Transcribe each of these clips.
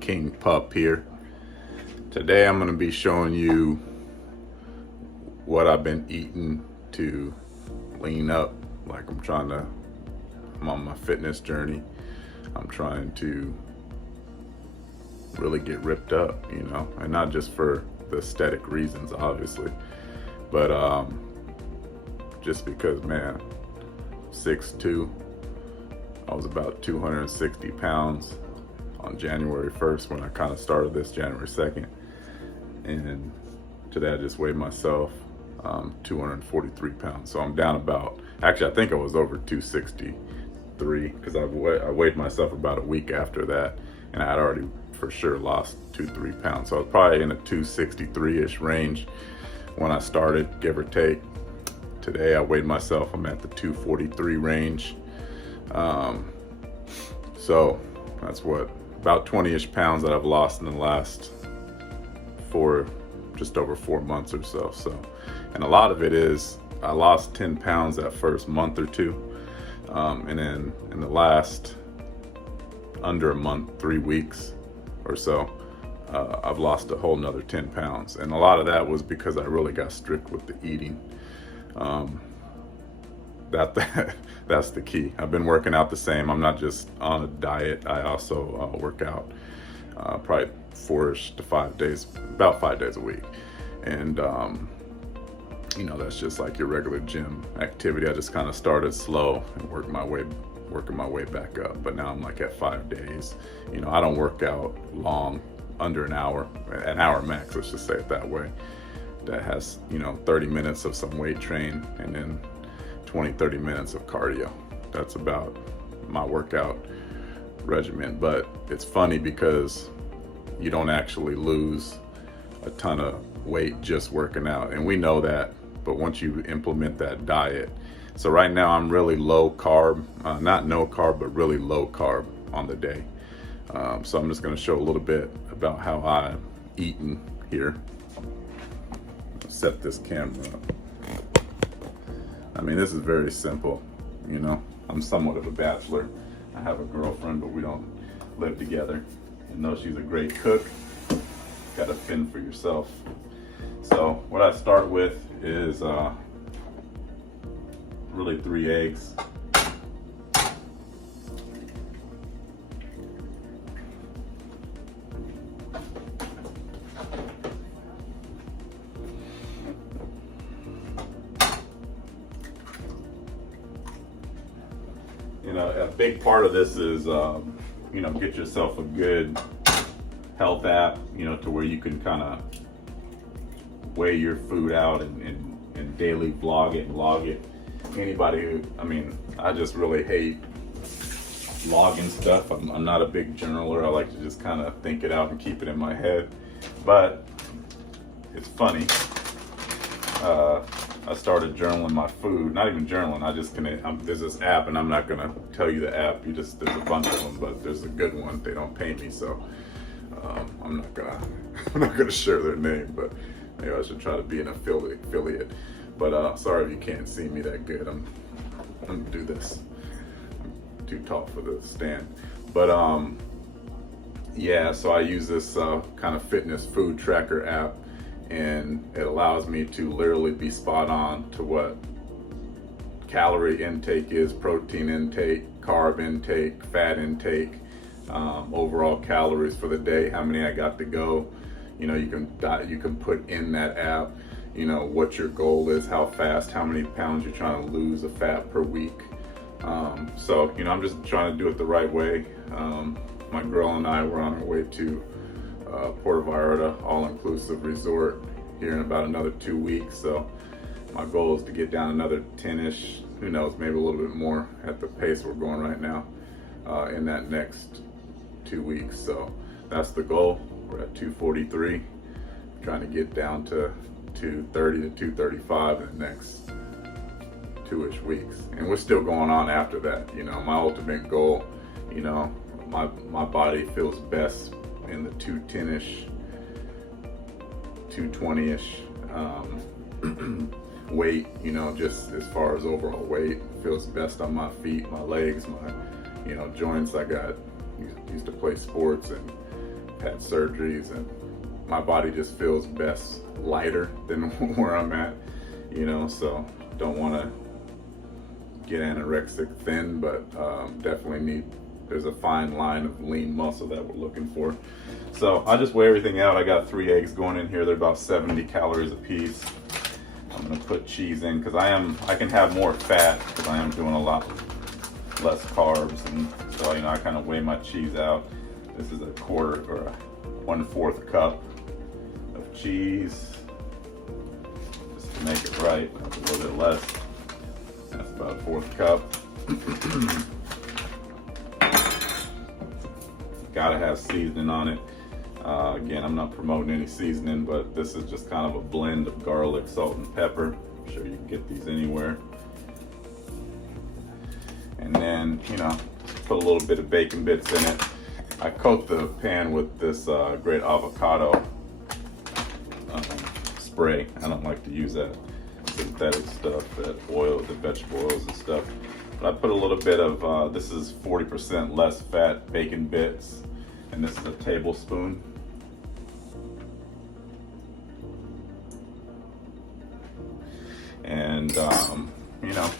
King Pup here. Today I'm going to be showing you what I've been eating to lean up. Like I'm on my fitness journey. I'm trying to really get ripped up, and not just for the aesthetic reasons, obviously, but just because, man, 6'2", I was about 260 pounds on January 1st when I kind of started this, January 2nd. And today I just weighed myself 243 pounds. So I'm down actually I think I was over 263 because I weighed myself about a week after that, and I had already for sure lost 2-3 pounds. So I was probably in a 263-ish range when I started, give or take. Today I weighed myself, I'm at the 243 range. So that's about 20-ish pounds that I've lost in the last just over 4 months or so. And a lot of it is I lost 10 pounds that first month or two. And then in the last under a month, 3 weeks or so, I've lost a whole nother 10 pounds. And a lot of that was because I really got strict with the eating. That's the key. I've been working out the same. I'm not just on a diet. I also work out probably 4-ish to 5 days, about 5 days a week. And that's just like your regular gym activity. I just kind of started slow and working my way back up. But now I'm like at 5 days. I don't work out long, under an hour max, let's just say it that way. That has 30 minutes of some weight train and then 20-30 minutes of cardio. That's about my workout regimen. But it's funny because you don't actually lose a ton of weight just working out, and we know that. But once you implement that diet, so right now I'm really low carb, not no carb, but really low carb on the day. So I'm just going to show a little bit about how I'm eating here. Set this camera up. I mean, this is very simple. I'm somewhat of a bachelor. I have a girlfriend, but we don't live together. And though she's a great cook, got to fend for yourself. So what I start with is really 3 eggs. A big part of this is, get yourself a good health app, to where you can kind of weigh your food out and daily vlog it and log it. I just really hate logging stuff. I'm not a big journaler. I like to just kind of think it out and keep it in my head. But it's funny. I started journaling my food. Not even journaling. There's this app, and I'm not gonna tell you the app. There's a bunch of them, but there's a good one. They don't pay me, so I'm not gonna share their name. But maybe I should try to be an affiliate. But sorry if you can't see me that good. I'm gonna do this. I'm too tall for the stand. But so I use this kind of fitness food tracker app. And it allows me to literally be spot on to what calorie intake is, protein intake, carb intake, fat intake, overall calories for the day, how many I got to go. You can put in that app, what your goal is, how fast, how many pounds you're trying to lose of fat per week. So I'm just trying to do it the right way. My girl and I were on our way to Puerto Vallarta all-inclusive resort here in about another 2 weeks. So my goal is to get down another 10-ish, who knows, maybe a little bit more at the pace we're going right now in that next 2 weeks. So that's the goal. We're at 243, trying to get down to 230 to 235 in the next 2-ish weeks. And we're still going on after that. My ultimate goal, my body feels best in the 210-ish, 220-ish weight, just as far as overall weight. Feels best on my feet, my legs, my joints. I used to play sports and had surgeries, and my body just feels best lighter than where I'm at, you know, so don't want to get anorexic thin, but definitely need, there's a fine line of lean muscle that we're looking for. So I just weigh everything out. I got 3 eggs going in here. They're about 70 calories a piece. I'm gonna put cheese in because I can have more fat because I am doing a lot less carbs, and so, you know, I kind of weigh my cheese out. This is a quarter or a 1/4 cup of cheese, just to make it right. That's a little bit less. That's about a 1/4 cup. Gotta have seasoning on it. Again, I'm not promoting any seasoning, but this is just kind of a blend of garlic, salt, and pepper. I'm sure you can get these anywhere. And then, you know, put a little bit of bacon bits in it. I coat the pan with this great avocado spray. I don't like to use that synthetic stuff, that oil, the vegetable oils and stuff. But I put a little bit of, this is 40% less fat bacon bits, and this is a tablespoon. And, you know,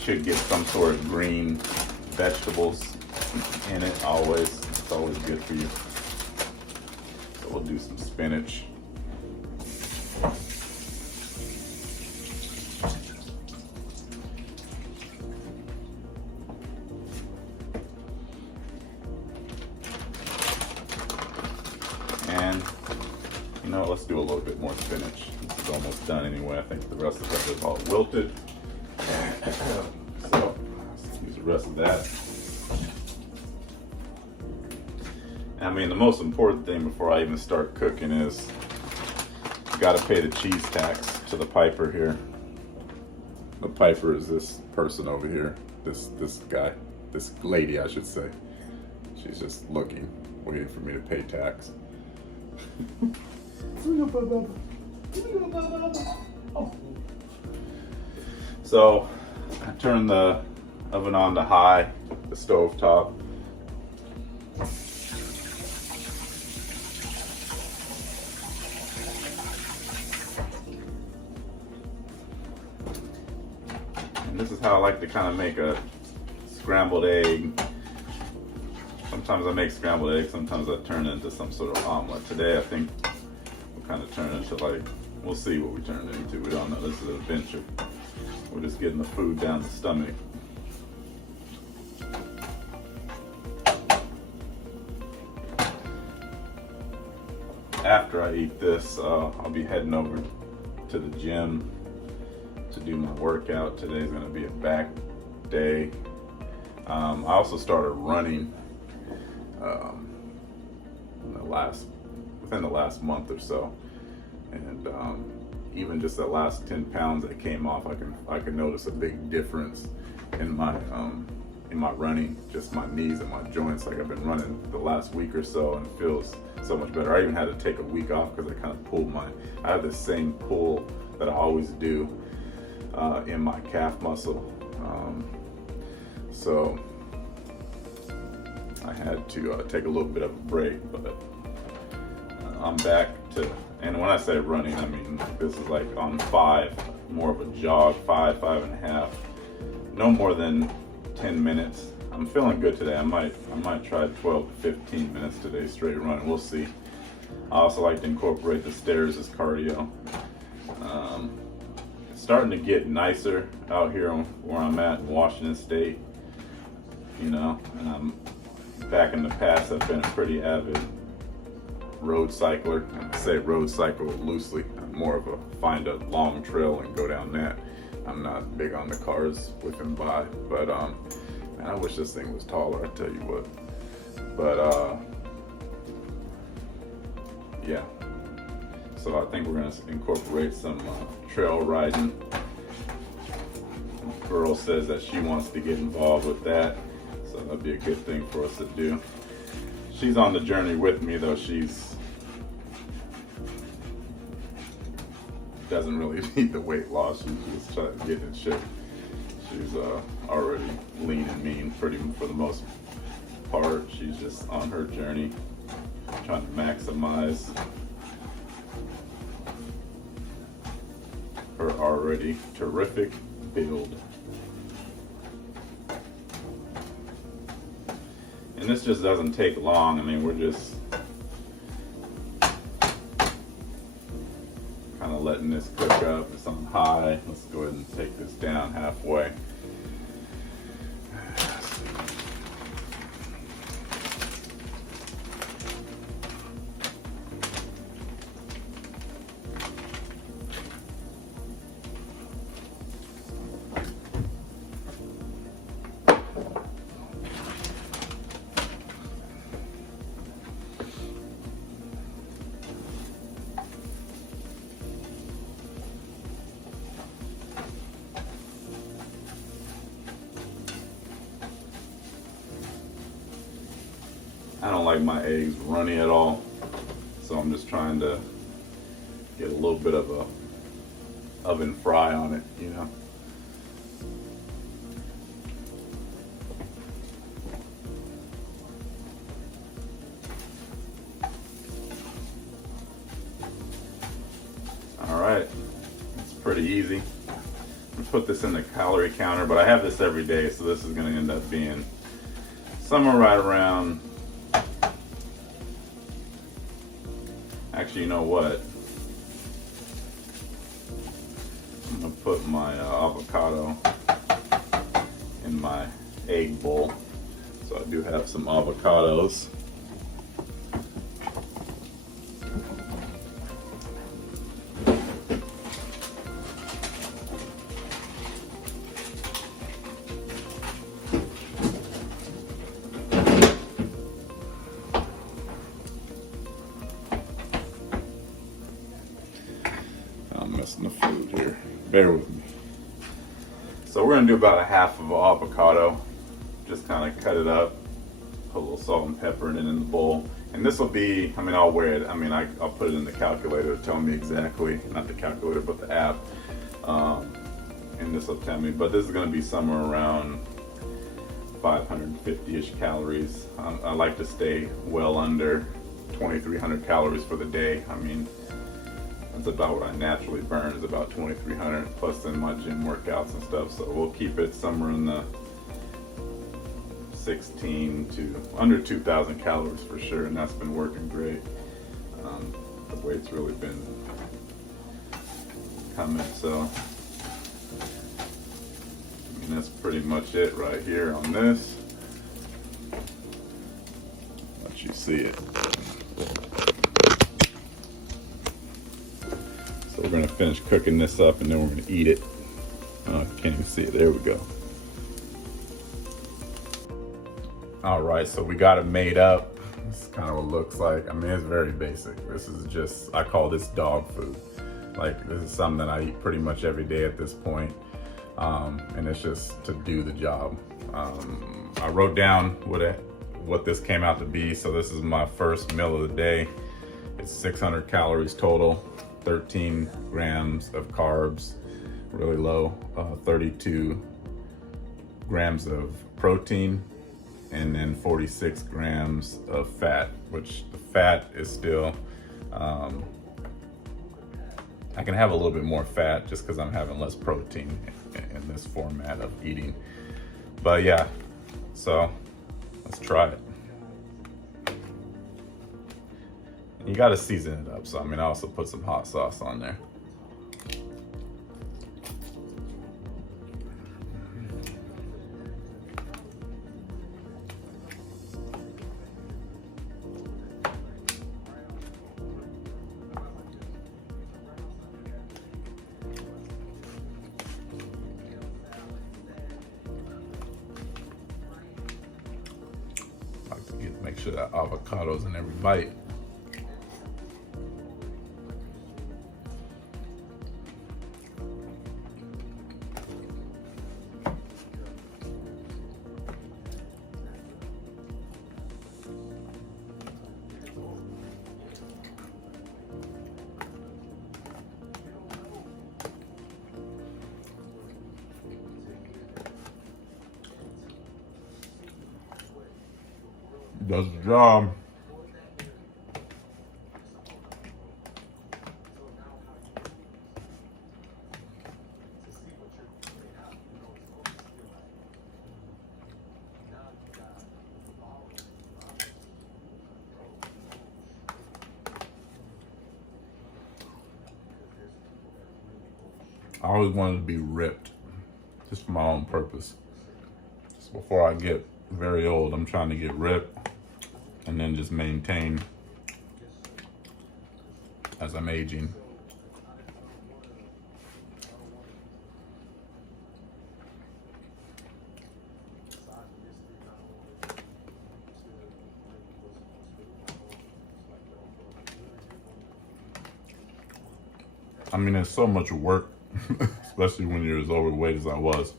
should get some sort of green vegetables in it always. It's always good for you. So we'll do some spinach. And, you know, let's do a little bit more spinach. This is almost done anyway. I think the rest of it is all wilted. So, let's use the rest of that. I mean, the most important thing before I even start cooking is you gotta pay the cheese tax to the piper here. The piper is this person over here. This guy, this lady, I should say. She's just looking, waiting for me to pay tax. So I turn the oven on to high, the stove top. And this is how I like to kind of make a scrambled egg. Sometimes I make scrambled eggs, sometimes I turn it into some sort of omelet. Today I think we'll kind of turn it into, like, we'll see what we turn it into. We don't know, this is an adventure. We're just getting the food down the stomach. After I eat this, I'll be heading over to the gym to do my workout. Today's gonna be a back day. I also started running within the last month or so, and even just the last 10 pounds that came off, I can notice a big difference in my running, just my knees and my joints. Like, I've been running the last week or so and it feels so much better. I even had to take a week off because I kind of pulled I have the same pull that I always do in my calf muscle. So I had to take a little bit of a break, but I'm back to, and when I say running, I mean this is like on 5, more of a jog, 5.5, no more than 10 minutes. I'm feeling good today. I might try 12 to 15 minutes today straight running. We'll see. I also like to incorporate the stairs as cardio. It's starting to get nicer out here where I'm at in Washington State, you know, and back in the past I've been a pretty avid road cycler. I say road cycle loosely. I'm more of a find a long trail and go down that. I'm not big on the cars whipping by, but man, I wish this thing was taller, I tell you what. But yeah, so I think we're gonna incorporate some trail riding. My girl says that she wants to get involved with that, so that'd be a good thing for us to do. She's on the journey with me, though. She's doesn't really need the weight loss. She's just trying to get in shape. She's already lean and mean for the most part. She's just on her journey, trying to maximize her already terrific build. And this just doesn't take long. I mean, we're just kind of letting this cook up. It's on high. Let's go ahead and take this down halfway. I don't like my eggs runny at all, so I'm just trying to get a little bit of a oven fry on it, you know. All right, it's pretty easy. I'm gonna put this in the calorie counter, but I have this every day, so this is gonna end up being somewhere right around. Actually, you know what? I'm gonna put my avocado in my egg bowl. So I do have some avocados. I'm messing the food here. Bear with me. So we're gonna do about a half of an avocado. Just kind of cut it up, put a little salt and pepper in it in the bowl. And this will be, I mean, I'll weigh it. I mean, I'll put it in the calculator to tell me exactly, not the calculator, but the app. And this will tell me, but this is gonna be somewhere around 550-ish calories. I like to stay well under 2,300 calories for the day. I mean, that's about what I naturally burn, is about 2,300 plus in my gym workouts and stuff. So we'll keep it somewhere in the 16 to under 2,000 calories for sure, and that's been working great. The weight's really been coming, so I mean, that's pretty much it right here on this. Let you see it. So we're gonna finish cooking this up and then we're gonna eat it. Oh, I can't even see it. There we go. All right, so we got it made up. This is kind of what it looks like. I mean, it's very basic. This is just, I call this dog food. Like, this is something that I eat pretty much every day at this point. And it's just to do the job. I wrote down what this came out to be. So this is my first meal of the day. It's 600 calories total. 13 grams of carbs, really low, 32 grams of protein, and then 46 grams of fat, which the fat is still, I can have a little bit more fat just because I'm having less protein in this format of eating. But yeah, so let's try it. You gotta season it up. So I mean, I also put some hot sauce on there. I like to make sure that avocado's in every bite. Does the job. I always wanted to be ripped, just for my own purpose. So before I get very old, I'm trying to get ripped and then just maintain as I'm aging. I mean, there's so much work, especially when you're as overweight as I was,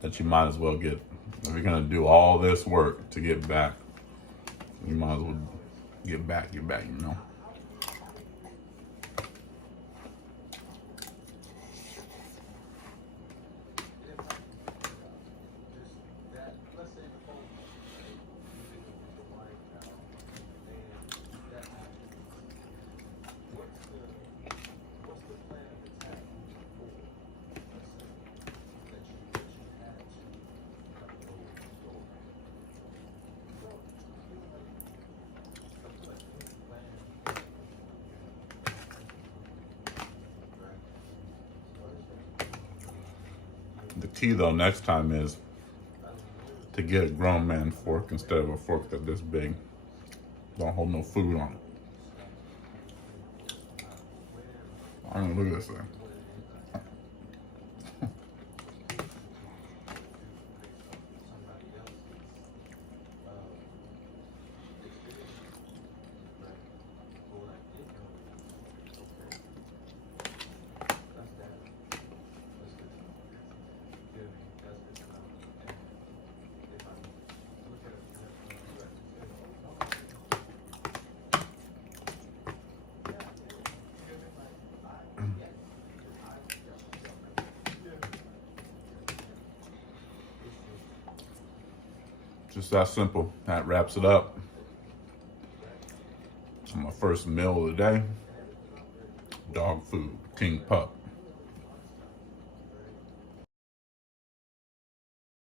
that you might as well get, if you're gonna do all this work to get back, you might as well get back, you know? The key though next time is to get a grown man fork instead of a fork that's this big. Don't hold no food on it. I don't look at this thing. Just that simple. That wraps it up. So my first meal of the day, dog food, King Pup.